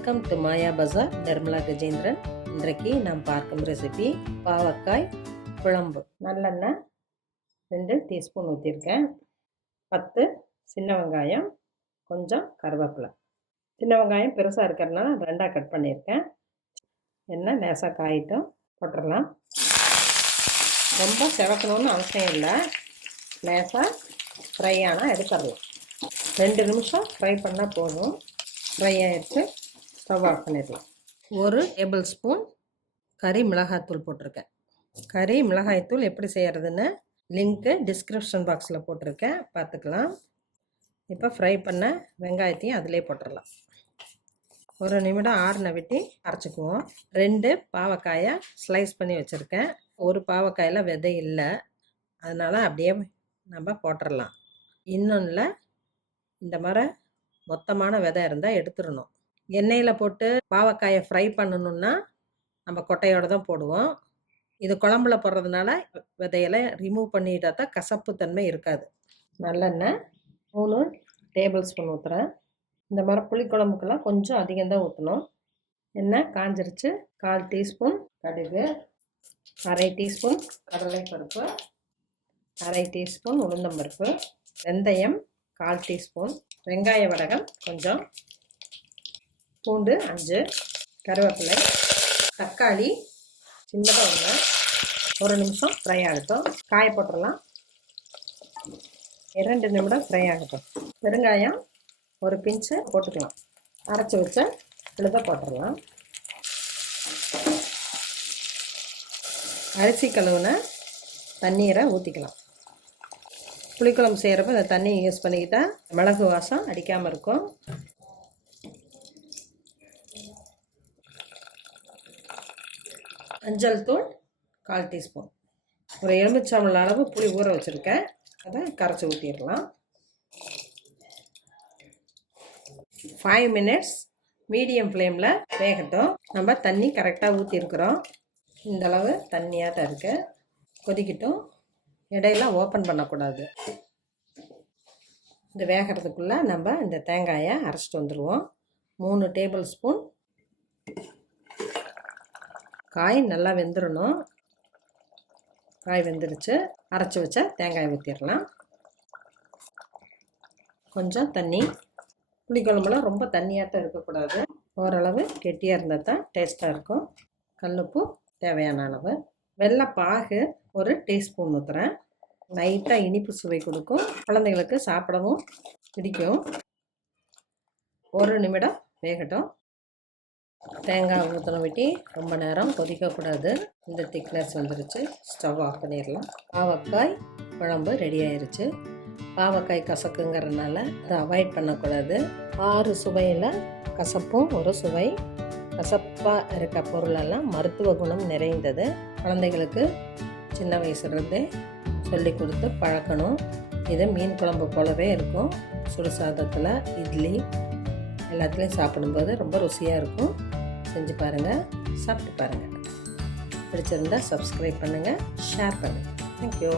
Welcome to மாயா பஜார். நிர்மலா கஜேந்திரன். இன்றைக்கு நாம் பார்க்கும் ரெசிபி பாவக்காய் குழம்பு. நல்லெண்ணெய் 2 டீஸ்பூன் ஊற்றிருக்கேன். 10 சின்ன வெங்காயம், கொஞ்சம் கருவேப்பிலை. சின்ன வெங்காயம் பெருசாக இருக்கிறதுனால 2ஆக கட் பண்ணியிருக்கேன். எண்ணெய் லேசாக காயிட்டும் போட்டுடலாம். ரொம்ப செவக்கணும்னு அவசியம் இல்லை, லேசாக ஃப்ரை ஆனால் எடுத்துடலாம். 2 நிமிஷம் ஃப்ரை பண்ணால் போதும். ஃப்ரை ஆகிடுச்சு, ஸ்டவ் ஆஃப் பண்ணிடலாம். 1 டேபிள் ஸ்பூன் கறி மிளகாய்த்தூள் போட்டிருக்கேன். கறி மிளகாய்த்தூள் எப்படி செய்கிறதுன்னு லிங்க்கு டிஸ்கிரிப்ஷன் பாக்ஸில் போட்டிருக்கேன், பார்த்துக்கலாம். இப்போ ஃப்ரை பண்ண வெங்காயத்தையும் அதிலே போட்டுடலாம். 1 நிமிடம் ஆறுன விட்டு அரைச்சிக்குவோம். 2 பாவக்காயை ஸ்லைஸ் பண்ணி வச்சுருக்கேன். ஒரு பாவக்காயில் விதை இல்லை, அதனால் அப்படியே நம்ம போட்டுடலாம். இன்னொன்றில் இந்த மாதிரி மொத்தமான விதை இருந்தால் எடுத்துடணும். எண்ணெயில் போட்டு பாவக்காயை ஃப்ரை பண்ணணுன்னா நம்ம கொட்டையோடு தான் போடுவோம். இது குழம்புல போடுறதுனால விதையெல்லாம் ரிமூவ் பண்ணிட்டா தான் கசப்பு தன்மை இருக்காது. நல்லெண்ணெய் 3 டேபிள் ஸ்பூன் ஊற்றுறேன். இந்த மாதிரி புளிக்குழம்புக்கெல்லாம் கொஞ்சம் அதிகம்தான் ஊற்றணும். எண்ணெய் காஞ்சிருச்சு. 1/4 டீஸ்பூன் கடுகு, 1/2 டீஸ்பூன் கடலைப்பருப்பு, 1/2 டீஸ்பூன் உளுந்தம்பருப்பு, வெந்தயம் 1/4 டீஸ்பூன், வெங்காய வடகம் கொஞ்சம், பூண்டு 5, கருவேப்பிலை, தக்காளி சின்னதாக 1 நிமிஷம் ஃப்ரை ஆகட்டும். காய போட்டுடலாம். 2 நிமிடம் ஃப்ரை ஆகட்டும். பெருங்காயம் 1 பிஞ்சு போட்டுக்கலாம். அரைச்சி வச்ச விழுத போட்டுடலாம். அரிசி கழுவுன தண்ணீரை ஊற்றிக்கலாம். புளிக்குழம்பு செய்கிறப்ப இந்த தண்ணியை யூஸ் பண்ணிக்கிட்டால் மிளகு வாசம் அடிக்காமல் இருக்கும். மஞ்சள் தூள் 1/4 டீஸ்பூன். ஒரு எலுமிச்சம்பழ அளவு புளி ஊற வச்சுருக்கேன், அதை கரைச்சி ஊற்றிடலாம். 5 மினிட்ஸ் மீடியம் ஃப்ளேமில் வேகட்டும். நம்ம தண்ணி கரெக்டாக ஊற்றிருக்கிறோம். இந்தளவு தண்ணியாக தான் இருக்குது. கொதிக்கட்டும். இடையெல்லாம் ஓப்பன் பண்ணக்கூடாது. இந்த வேகிறதுக்குள்ளே நம்ம இந்த தேங்காயை அரைச்சிட்டு வந்துடுவோம். 3 டேபிள் ஸ்பூன். காய் நல்லா வெந்துடணும். காய் வெந்துருச்சு. அரைச்சி வச்ச தேங்காய் ஊற்றிடலாம். கொஞ்சம் தண்ணி. புளிக்குழம்புலாம் ரொம்ப தண்ணியாட்டம் இருக்கக்கூடாது, ஓரளவு கெட்டியாக இருந்தால் தான் டேஸ்ட்டாக இருக்கும். கல்லுப்பு தேவையான அளவு. வெள்ளைப்பாகு 1 டீஸ்பூன் ஊற்றுறேன். லைட்டாக இனிப்பு சுவை கொடுக்கும், குழந்தைங்களுக்கு சாப்பிடவும் பிடிக்கும். 1 நிமிடம் வேகட்டும். தேங்காய் ஊற்றின விட்டி ரொம்ப நேரம் கொதிக்கக்கூடாது. இந்த திக்னஸ் வந்துருச்சு. ஸ்டவ் ஆஃப் பண்ணிடலாம். பாவக்காய் குழம்பு ரெடி ஆயிடுச்சு. பாவக்காய் கசக்குங்கிறதுனால அதை அவாய்ட் பண்ணக்கூடாது. 6 சுவையில் கசப்பும் ஒரு சுவை. கசப்பாக இருக்க பொருளெல்லாம் மருத்துவ குணம் நிறைந்தது. குழந்தைகளுக்கு சின்ன வயசுலேருந்தே சொல்லி கொடுத்து பழக்கணும். இது மீன் குழம்பு போலவே இருக்கும். சுடு சாதத்தில், இட்லி எல்லாத்துலேயும் சாப்பிடும்போது ரொம்ப ருசியாக இருக்கும். செஞ்சு பாருங்கள், சாப்பிட்டு பாருங்கள். பிடிச்சிருந்தால் சப்ஸ்கிரைப் பண்ணுங்கள், ஷேர் பண்ணுங்கள். தேங்க்யூ.